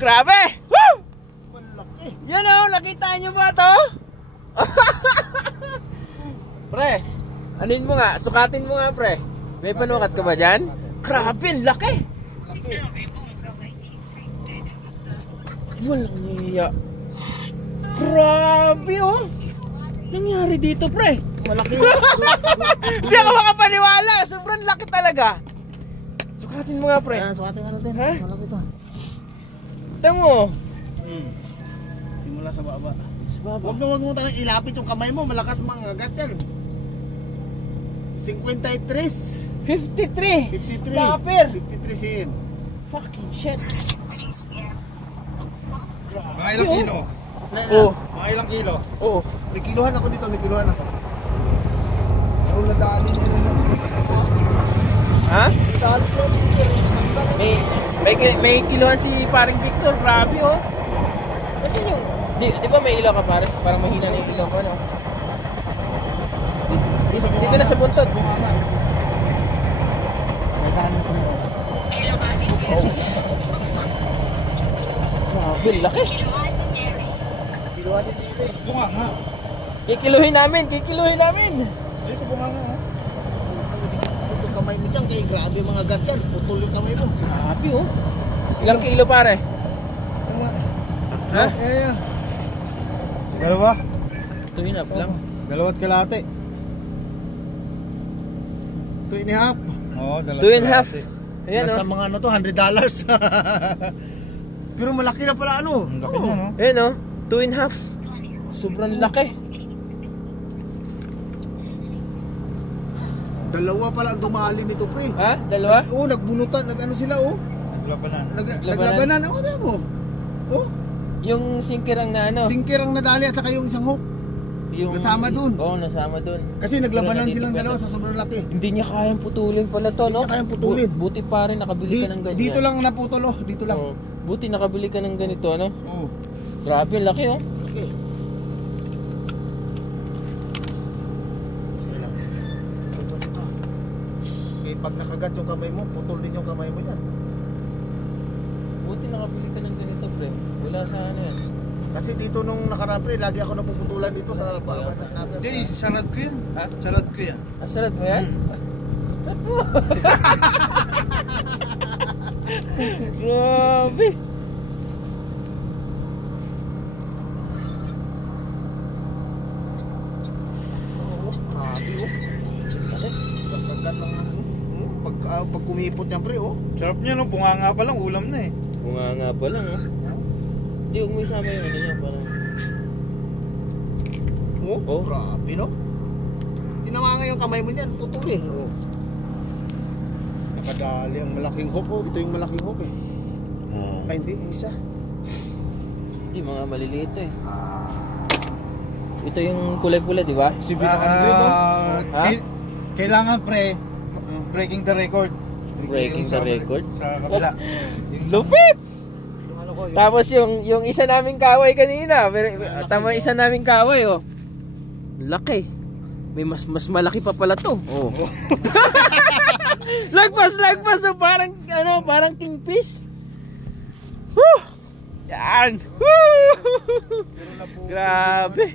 grabe! Woo! Malaki. Yan o, nakita nyo ba to? Pre, anin mo nga, sukatin mo nga pre. May panukat ka ba dyan? Grabe, laki! Walang niya. Grabe oh! Nangyari dito pre? Malaki. Hindi ako makapaniwala, sobrang laki talaga. Sukatin mo nga pre. Ayan, sukatin ka natin. Ha? Malaki to. Tingnan mo. Simula sa baba. Sa baba. Huwag mo talagang ilapit yung kamay mo. Malakas mga agat yan. 53. 53. 53. Stopper. 53 sin. Fucking shit. Mga ilang kilo? Oh. Mga ilang kilo? Oo. May kiluhan ako dito, may kiluhan ako. Kung nadali niya lang si Victor. Ha? Nadali niya si Victor. May kiluhan si paring Victor. Grabe oh. Kasi yung di ba may ilaw ka pare? Parang mahina na yung ilaw ko no? Dito na sa buntot. May kanan ko na. Oh. Grabe, laki. Kiluhan din dito eh. Bunga nga. Kikiluhin namin. Ay, sa bunga nga. Ito kamay mo dyan, kaya grabe mga agat yan. Putol yung kamay mo. Grabe oh. Ilang kilo pare? Ha? Yeah. Dalawa? 2.5 lang. Dalawat kalate. 2.5. Oo, dalawat 2.5. Ayan Nasa oh. mga ano to, $100. Pero malaki na pala ano. Ang laki niya, no? Ayan oh. 2.5. Sobrang laki. Dalawa pala ang dumali nito pre. Ha? Dalawa? Oo, nagbunutan, nag-ano sila oh. Naglabanan. Naglabanan. Oh, ano mo? Oh, Yung singkirang na ano? singkir ang nadali at saka yung isang hook. Yung Nasama dun. Oo, nasama dun. Kasi naglabanan Pero silang nandito dalawa pa sa sobrang laki. Hindi niya kayang putulin pala to, no? Hindi niya kayang putulin. Buti pa rin nakabili ka ng ganyan. Dito lang naputol oh, dito lang. Oo. Buti nakabili ka ng ganito, no? Oo. Grabe, laki, oh. Okay. Okay, pag nakagat yung kamay mo, putol din yung kamay mo yan. Buti nakabili ka ng ganito, pre. Wala sa ano yan. Kasi dito nung nakaraan pre, lagi ako napuputulan dito sa baba na sinabi. Hindi, sarad ko yan. Ha? Sarad ko yan. Asarad mo yan? Grabe. Oo, grabe oh. Isang kagat lang pag kumipot yan pre oh. Sarap niya, no? Bunga nga pa lang, ulam na eh. Bunga nga pa lang, oh. Hindi, huwag mo isama yung ano niya, parang... Oh, grabe no. Tinawa nga yung kamay mo niyan, putol eh. Oh. Nakadali ang malaking hook oh. Ito yung malaking hook eh. Ay hindi, isa. Hindi, mga maliliit eh. Ito yung kulay pula, di ba? Si 700 oh. Ha? Kailangan pre, breaking the record. Breaking the record? Sa kabila. Lupit! Yung ano ko, yung Tapos yung isa naming kaway kanina, tama isa naming kaway oh. Laki. May mas malaki pa pala to. Oh. lagpas so parang ano, parang kingfish. Woo! Yan. Woo! Grabe.